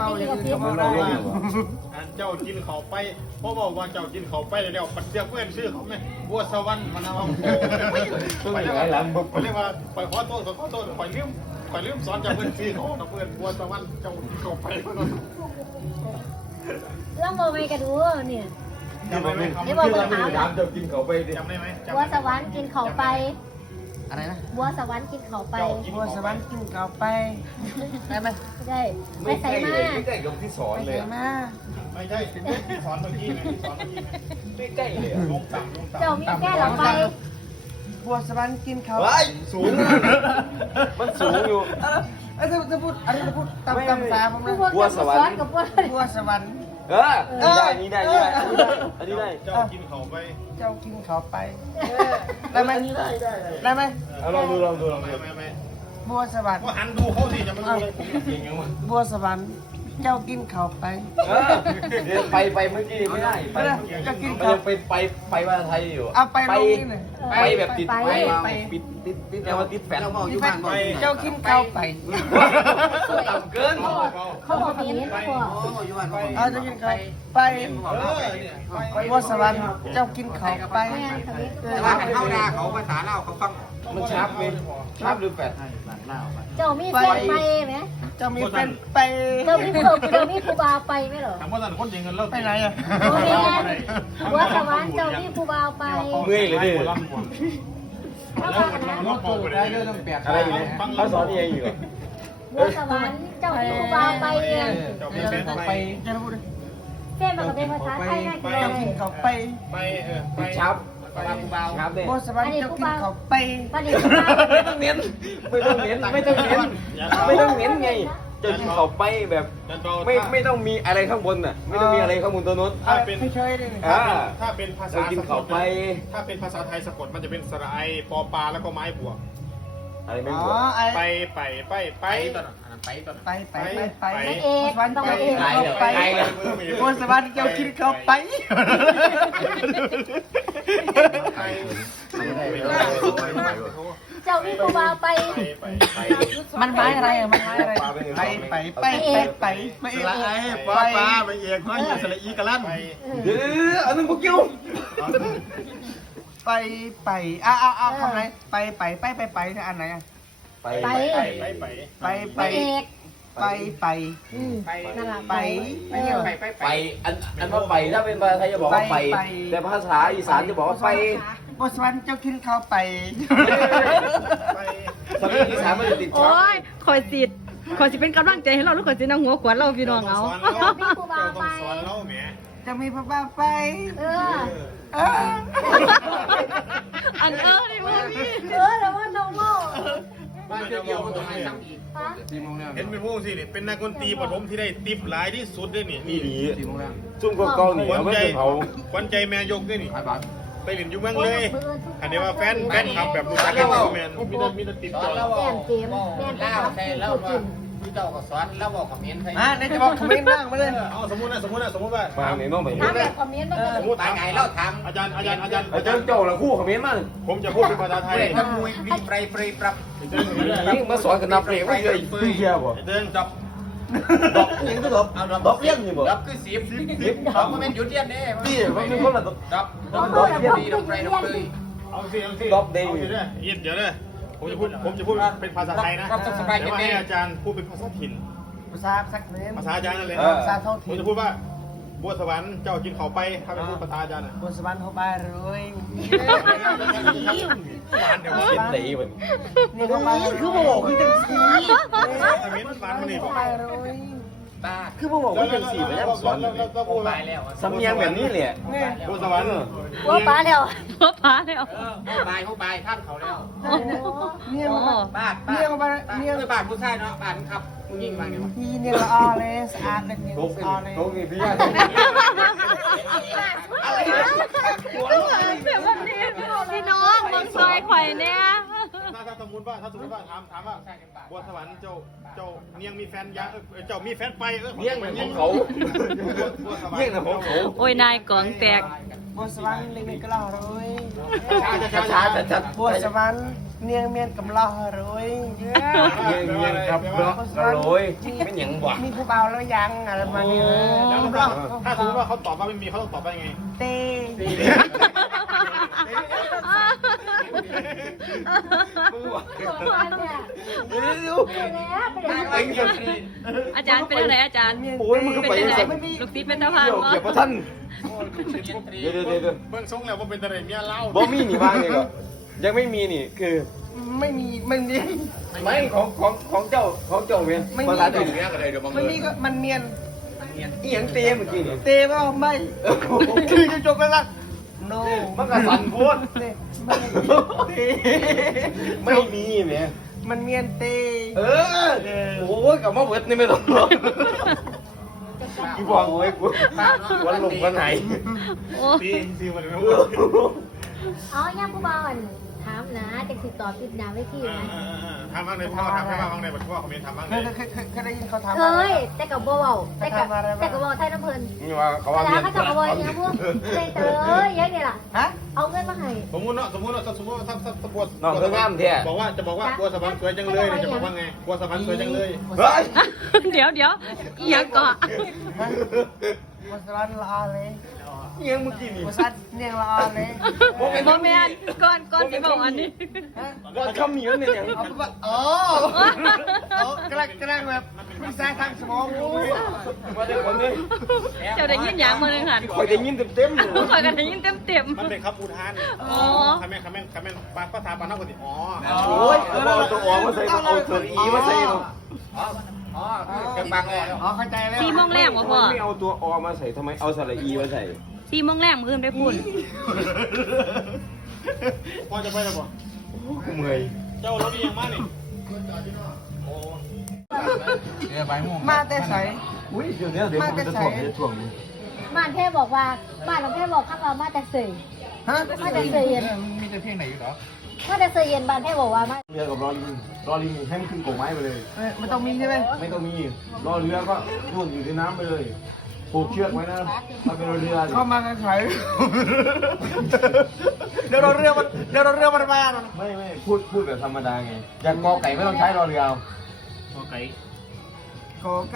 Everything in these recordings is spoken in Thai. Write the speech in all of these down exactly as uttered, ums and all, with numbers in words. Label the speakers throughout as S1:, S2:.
S1: อย่างอื่นก็
S2: มัน
S1: ได้
S2: เราเรื่อง
S3: อันเจ้ากินเขาไปเพราะบอกว่าเจ้ากินเขาไปเดี๋ยวปัดเสียเพื่อนชื่อเขาไหมบัวสวรรค์มันเอา
S2: ต้องอย่างไรล่ะ
S3: เขาเรียกว่าปล่อยขอโทษขอโทษปล่อยลืมปล่อยลืมสอนเจ้าเพื่อนชื่อเขาเพื่อนบัวสวรรค์เจ้ากินเขาไป
S4: แล้วโมไม่กระดูเนี่ย
S3: จำได้ไหม
S2: ที่เราไม่ได้ถามจะกินเขาไปดิ
S3: จำได้ไหม
S4: บัวสวรรค์กินเขาไป
S1: อะไรนะ
S4: บัวสวรรค์กินเขาไป
S1: บัวสวรรค์กินข้าวไปได้ไหม
S4: ใช่
S2: ไม่
S4: ไม่
S2: ใช่
S4: ใส่
S2: เล
S4: มาย
S2: ไม่ใกล้กับที่สอน
S1: ไป
S2: เลย
S1: ใส่มา
S3: ไม่ใช่ที่สอนเมื่อกี้ไงที่สอนเมื่อกี้
S2: ไม่ใกล้เลย
S3: ลงต่ำลงต่ำ
S4: เจ้ามีแก้หลังไป
S1: บัวสวรรค์กินข้าว
S2: ว้ายสูงมันสูงอยู่
S1: เอ้ยจะพูดอันนี้จะพูดตามตามตาผมนะ
S2: บัวสวรรค์
S4: กับบัว
S1: บัวสวรรค์
S2: เออได้นี่ได้นี่ได้อันนี้ได้
S3: เจ้ากินเขาไป
S1: เจ้ากินข้าวไปได้ไหมได้ไหม
S2: เอาลองดูลองดูลอง
S3: ไม่
S2: ดู
S3: ไม่ไม่
S1: บัวสวรรค์
S3: ก็หันดูเขาสิจะมาดูอะไรผม
S2: จริงยังวะ
S1: บัวสวรรค์เจ้ากินข้าวไป
S2: เออเดี๋ยวไปไปเมื่อกี้ไม่ได้ไป
S1: ก็กิน
S2: มัน
S1: ข้าว
S2: ยังไปไปไปว่าไทยอยู่
S1: เอาไปลงนี่หน่อย
S2: ไปแบบติด
S4: ไป
S2: ไปปิดติดติดแล้วว่าติดแฟน
S1: ที่บ้านเจ้ากินข้าวไป
S2: ต่ำเกิน
S4: เขาบอกอย่างนี้เขาบอก
S1: เอาเจ้ากินข้าวไป
S3: เออเนี่ยไป
S1: บัวสวรรค์เจ้ากินข้าวไป
S4: ไม่งั้นเขาไม่
S5: แต่ว่าเข้าหน้าเขาภาษาเล่าเขาฟัง
S2: มันชาร์ปไหมชาร์ปหรือแฟด
S4: เจ้ามีเส้นไปไหม
S1: เจ้ามีแฟนไป
S4: เจ้ามีเจ้าเจ้ามีครูบาไปไหมเหรอ
S3: ถามว่าท่านคนยิงเงินเลิก
S1: ไปไหนอ่ะ
S4: โอ้ยบัวสวรรค์เจ้ามีครูบาไป
S2: เมื่อยเลยดิ
S3: แล้วมันล็อกโปไปได้เรื่องแปด
S2: อะไรอยู่เนี่ยเขาสอนยังอยู่
S4: บัวสวรรค์เจ้ามีครูบาไปเอง
S3: เจ้ามีแฟนไป
S1: ไปจะพูด
S4: เส้นมันก็เป็นภาษาไทยนะ
S1: เจ้ากินข้าวไป
S3: ไปเออไป
S2: ชาร์ปชาร์ปเนี่ย
S1: บัวสวรรค์เจ้ากินข้าวไป
S4: ปฏิบัติ
S2: ไม่ต้องเน้นไม่ต้องเน้นไม่ต้องเน้นไม่ต้องเน้นไงจะกินเขาไปแบบไม่ไม่ต้องมีอะไรข้างบนน่ะไม่ต้องมีอะไรข้างบนตัวนู้น
S3: ถ้าเป็น
S1: ไม่ใช่เลย
S2: อ่า
S3: ถ้าเป็นภาษา
S2: จะกินเขาไป
S3: ถ้าเป็นภาษาไทยสะกดมันจะเป็นสระไอปอปลาแล้วก็ไม้บวก
S2: อะไรไม่
S1: อ๋
S2: บ
S1: อ
S2: วก
S1: ไอ้
S3: ไปไปไปไป
S5: ไปตอนนั้นไปตอนนั้น
S1: ไปไปไปไป
S4: ไม่เอก
S1: สวรรค์
S4: ต้อง
S1: เจ้า
S4: เอ
S1: กิน
S4: ก
S1: ข้าวไปบัวสวรรค์เจ้ากินข้าวไป
S4: เจ้ามีครูบาไป
S1: มันไม้อะไรอ่ะมันไม้อะไรไปไปไปไปไปไม่
S3: ส
S1: เอก
S3: ระไอปอปลาไปเอกน้อยสระอีกระลั่นไป
S2: เดี๋ยวอันนั้นพวกกิ้ว
S1: ไปไปอ่ะอ่ะอ่ะคำไหนไปไปไปไปไปเนี่ยอันไหนอ่ะ
S2: ไป
S3: ไปไป
S1: ไปไป
S4: ไม่เอก
S1: ไปไป
S4: อืมนั่นแหละ
S1: ไป
S4: ไป
S5: ไปไป
S2: ไปอันอันว่าไปถ้าเป็นภาษาไทยจะบอกว่าไปแต่ภาษาอีสานจะบอกว่าไป
S1: บัวสวรรค์เจ้ากินข้าวไป
S3: ไป
S2: สำเนียงอีสานมันจะติด
S6: โอ้ยคอยสิคอยสิเป็นกำลังใจให้เราลูกคอยสินั่งหัวขวัญเราพี่น้องเอา
S3: เจ้าต้องสอนเราแหม
S1: จะมีพระบ้าไป
S4: เออ
S1: เออ
S6: อันเออนี่มึงพี่
S4: เออแล้วว่าน้องโม่
S5: บ้านเจ้าเกี่ยวกับตัวไหนซ้ำอีก
S4: ฮะ
S5: สี่โมงแล้ว
S3: เห็นเป็นพวกสิเนี่ยเป็นนักดนตรีปฐมที่ได้ติปหลายที่สุดด้วยนี่นี่
S2: ดี
S5: สี่โมงแล้ว
S2: จุ่มกกองนี่
S3: ขวัญ
S2: เอาไม่
S3: ใจ
S2: เป็นเผา
S3: ขวัญใจแม่ยกด้วยนี่
S5: ขายบาท
S3: ไปเรียนอยู่เมืองเลยอันนี้ว่าแฟนแฟนคลับแบบรู้จักกันแมนมีแต่มีแต่ติดจอ
S4: แก้มเกมแม่น
S5: เล่า
S4: ครับ
S5: ใช่เล่าว่าพี่เจ้าก็สอนเล่าบอกกับเมียนใคร
S1: มาในจะบอกคอมเมนต์บ้างมาเลย
S3: เอาสมมตินะสมมตินะสมมติว่า
S2: บางนี่น้องไป
S4: ถามแบบคอมเมนต์มันก็
S3: สมมติ
S5: ตายไงเล่าทำ
S3: อาจารย์อาจารย์อาจารย์
S2: อาจารย์เจ้าละคู่คอมเมนต์มา
S3: ผมจะพูดเป็นภาษาไทย
S5: เด็กก็มวยวิ่งไปไปปรับ
S2: ยิ่งมาสอนกันนับเลขไม่เคยพี่เชียบ่
S3: เดินจับ
S2: ดอกยังก็ดอกดอกเลี้ยงอยู่บ่
S5: รับคือสิบสิบเขาก็เป็นหยุดเรียนเด้
S2: พี่มันมีคนละดอก
S5: รับ
S2: ดอกเลี้ยง
S5: ดีลงไปลงเลย
S3: เอาสิเอาสิเอาสิเด้อยินเดี๋ยวเด้อผมจะพูดผมจะพูดเป็นภาษาไทยนะแต่ว่าให้อาจารย์พูดเป็นภาษาถิ่น
S1: ภาษาสักเน้น
S3: ภาษาอาจารย์นั่นเลย
S1: ภาษาท้อง
S3: ผม
S1: ถิ่น
S3: จะพูดว่าบัวสวรรค์เจ้ากินเขาไปถ้าเป็นพูดภาษาอาจารย์
S1: บัวสวรรค์เขาไปเลย
S3: หวานเดี๋ยว
S2: กินไหนมัน
S1: นี่เขาไปคือบอกคือจังสี
S3: ทำไมหวานมันนี่
S1: เขาไปเลย
S5: ตา
S2: คือบ่บอกว่าจังสี่ไปแล้วสอน
S3: แล้วก็พูด
S5: ไป
S3: ว่า
S5: แล้ว
S2: สำเนียงแบบนี้แหละ
S1: เนี่ย
S3: บัวสวรรค์
S4: หัวปลาแล้ว
S6: หัวผาแล้ว
S5: เออเขาไปเขาไปท่านเขาแล้ว
S1: เนี่ย
S6: โอ้
S1: มา
S5: บ้านบ้านเนี่ยบ้านผู้ชายเนาะบ้านครับผู้หญิงบ้านเนี่ยวะ
S1: พี่เนี่ยละออเลยสะอาดเลยเนี่ย
S2: โต๊ะ
S1: ออเลย
S2: โต๊ะนี่พี่ยา
S6: แบบว่านี้พี่น้องมึงซอยข่อยเนี่ย
S3: ถ้าถ้าสมมติว่าถ้าสมมติว่าถามถามว่าบัวสวรรค์เจ้าเจ้าเนียงมีแฟนยังเจ้ามีแฟนไปเออ
S2: เลี้ยงเหมือนของเขาเลี้ยงเหมือนของเขา
S6: โอ้ยนายกองแตก
S1: บัวสวรรค์เล็กๆก็เล่าเลย
S2: ช้าช้าชัดชัด
S1: บัวสวรรค์เนียงเมียนกำลาเลย
S2: เงียงเงียงครับเพราะกระโรยไม่หยังบ่
S1: มีผู้เบาแล้วยังอะไรมาเนี่ย
S3: แล้วถ้าถ้าสมมติว่าเขาตอบว่าไม่มีเขาต้องตอบว่ายังไง
S1: เต้
S6: อาจารย์เป็นอะไรอาจารย์
S2: โอ้ยมึงก็ไป
S6: เป็น
S2: สั
S6: อะไร
S2: ตว์
S6: ลูกศิษย์เป็นทหาร
S2: เกี่ยว
S6: บ่
S2: เกี่ยวกับท่านเดี๋ยวเดี๋ยวเดี๋ยว
S3: เบิ่งทรงแล้วว่าเป็นตะเรเมียเล่า
S2: บ่มีนี่บ้างเลยก็ยังไม่มีนี่คือ
S1: ไม่มีไม่มี
S2: ไม่ของของของเจ้าของเจ้าเมียภาษาจีน
S1: มันมีก็มันเนียน
S2: อีหยังเตะเมื่อกี้นี่
S1: เต้เปล่าไม่คือจะจบแล้วล่ะ no
S2: มันกระสันโพด
S1: เต้ไม่เต้
S2: ไม่มีแหม
S1: มันเมียนเต้
S2: เออโอ้ยกับมาเบิดนี่ไม่ต้องหรอกกูบอกโอ้ยกูวันลงวันไหน
S6: โอ้
S3: ตีตีมันไม่
S2: เอ
S3: รู้
S2: อ
S4: อ๋อย่างผู้บ่าวถามนะจะติดต่อติดดาวไว้ที่นะ
S3: ทำบ้างในพ่อทำบ้างในบัตรพ่อคอมเมนต์ทำบ้าง
S1: เค
S3: ใน
S1: ยเคยเคยเคยได้ยินเขาทำ
S4: เคยแต่กับบ่เว้าแต่กับแต่กับบ่ไทยน้ำเพลิน
S2: นี่ว่าเขา
S4: แต่
S2: ว่าเมีย
S4: ถ้ากับบ่อย่างพวกเตยเตยยังนี่ล่ะ
S1: ฮะ
S4: เอาเงินมาให้
S3: สมมติเนาะสมมติเนาะสมมติว่าถ้าถ้าถ้าปวด
S2: น้องเธองามแท้
S3: บอกว่าจะบอกว่าบัวสะพานสวยจังเลยจะบอกว่าไงบัวสะพานสวยจังเลย
S2: เฮ้ย
S6: เดี๋ยวเดี๋ยวอีหยังก่อน
S1: วัสดุลาเลย
S2: อีหยังเมื่อกี้นี่
S1: วัสดุเนียงลาเลย
S6: บ่แม่นก่อนก่อนสิบอกอันนี้
S2: ว่าคำเหมียวเนี่ยยัง
S1: เอาไปว่าอ๋อเอากระกระแบบมีสายทางสมอง
S2: ว่าได้คนเลย
S6: เจ้าได้ยินหยังมื้อนึงหั่น
S2: คอยได้ยินเต็มๆเลย
S6: ข่อยก็ได้ยินเต็ม
S3: มันเป็นคำอุทาน
S6: ๆอ๋อ
S3: คำแม่คำแม่คำแม่ปาภาษาปานักปฏิอ๋อ
S2: โอ้ยเอาตัวออกมาใส่เอาตัวอีมาใส่เนาะ
S1: อ๋อเข้าใจแล้ว
S6: สี่โมงแรกบ่พ่อ
S2: ไม่เอาตัวออกมาใส่ทำไมเอาสระอีมาใส่
S6: สี่โมงแรกมื้อคืนไปพุ่น
S3: พ่อจะไปแล้วบ่
S2: กูเมื่อย
S3: เจ้ารถยังมานี่
S1: มาแต่ใส
S2: อุ้ยเดี๋ยวนี้เดี๋ยวผมจะถ่วงจะถ่วง
S4: บ้านแค่บอกว่าบ้านของแค่บอกข้างเรามาแต่เสย
S1: ฮะ
S4: มาแต่เสยเย็น
S1: มีแต่เพลงไหนอยู่หรอ
S4: มาแต่เสยเย็นบ้านแค่บอกว่ามา
S2: เรือกับรอลิงรอลิงให้มันขึ้นกงไม้ไปเลย
S1: ไม่ต้องมีใช่ไหม
S2: ไม่ต้องมีรอเรือก็นู่นอยู่ในน้ำไปเลยผูกเชือกไว้นะมันเป็นเรือ
S1: เข้ามากันไขเดี๋ยวเราเรือมันเดี๋ยวเราเรือมันมา
S2: ไม่ไม่พูดพูดแบบธรรมดาไงอย่างกอไก่ไม่ต้องใช้รอเรือเอา
S3: โอเค
S1: โกไก่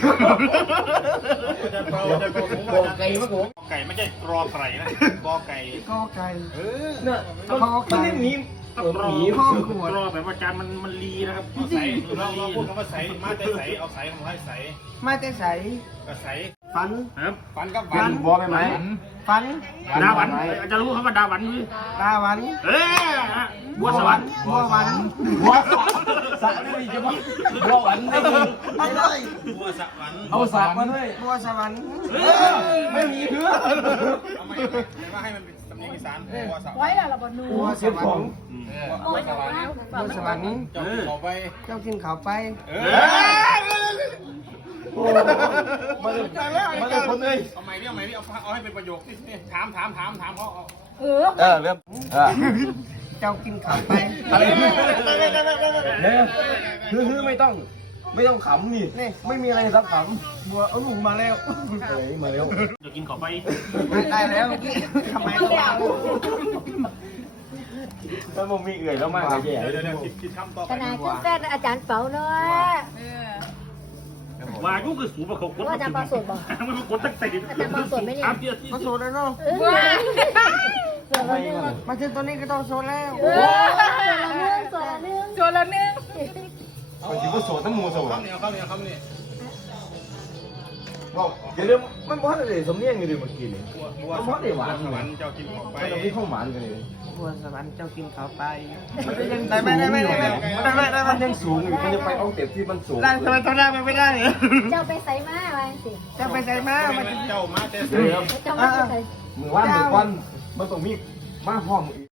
S2: กอไก่มะกง
S3: ไก่ไม่ใช่รอไก่นะกอไก่
S1: โกไก่
S3: เออ
S2: เนี่ยมันไม่มีเออหมี
S1: ข้อขวด
S5: รอแบบว่าจานมันมันลีนะครับ
S3: เอาใส่เราเราพูดคำว่าใส่มาแต่ใส่เอาใส่คำว่าใส่
S1: มาแต่ใส
S3: ก็ใส่
S1: ฝัน
S5: ครับ
S3: ฟันกับ
S2: ฟั
S3: ฟั
S2: น
S3: น
S2: บอไปไหม
S1: ฝัน
S5: ดาวันอาจารย์รู้คำว่าดาวันไหม
S1: ตาหวัน
S5: เอ้ยบัวสวรรค์
S1: บัวหวัน
S2: บัวสระนี่จะมาบัวหวันไม่มี
S1: ไม่เลย
S3: บัวสะวัน
S2: เอาสระมาด้วย
S1: บัวสวรรค์
S2: ไม่มีเพื่อ
S3: เอาไม่ไม่ว่าให้มันเป็นสำเนียงอีสานบัวสะ
S4: ไว้แล้วเราบอนู
S1: บัวสวรรค์
S4: โอ้ยจะว่า
S1: บัวสวรรค์
S3: เจ้าเขาไป
S1: เจ้ากินข้าวไป
S3: เอ
S2: เอ
S3: อ
S2: โอ้มาเลยมาเลยคนเลย
S3: เอาใหม่ดิเอาใหม่ดิเอาเอาให้เป็นประโยคที่นี่ถามถามถามถามเขาเอา
S4: เออ
S2: เออเริ่มเออ
S1: เจ้ากินข้าวไป
S2: อะไรเนี่ยคือคือไม่ต้องไม่ต้องขำนี่ไม่มีอะไรสักข
S1: บัวเอาหนูมาแล้ว
S2: ำเฮ้ยมาเร็ว
S5: จะกินขอไป
S1: ได้แล้วทำไมต้องเอา
S2: ถ้ามึงมีเอื่อยแล้วมากเลยแย่
S3: เดี๋ยวเดี๋ยวคิดคิดคำต่อ
S4: ข
S3: ไป
S4: นาดขึ้นแฟนอาจารย์เป๋าเนาะ
S5: ว่ายุ่งคือสูบเขากด
S4: ว่าอาจารย์เป๋าสดบ่
S5: มันกดตั้งแต่
S4: อาจารย์เป๋าสดไหมเนี่ย
S5: อาเดียวที่
S1: มาโซนแล้วเนาะ
S4: เออส่วนละหนึ่ง
S1: มาถึงตัวนี้ก็ต้องโซนแล้ว
S4: เออส่วนละหนึ่งส่วนละหนึ่งส่วนละหนึ่ง
S2: คนที่ว่าโสดทั้งมูโสด
S3: คำนี้คำนี้คำนี้
S2: บอกอย่าลืมมันบอกอะไรสมเนียงอยู่ดิเมื่อกี้นี่
S3: บัวสวรรค์เจ้ากินของไป
S2: มันต้องมีข้าวหวานกันเลย
S1: บัวสวรรค์เจ้ากินข้าวไปได้ไหมได้ไหมได้ไหมได้ไหมได้ไหม
S2: มันยังสูงอยู่มันยังไปเอาเต็มที่มันสูง
S1: ได้ทำไมทำได้มันไม่ได้
S4: เจ้าไปใส่มาว่าสิ
S1: จะไปใจมามัน
S3: เจ้ามาแต่
S2: เดี๋ยว
S4: เจ้ามาใส่
S2: มือวันมือวันมันต้องมีมาพร้อมอีก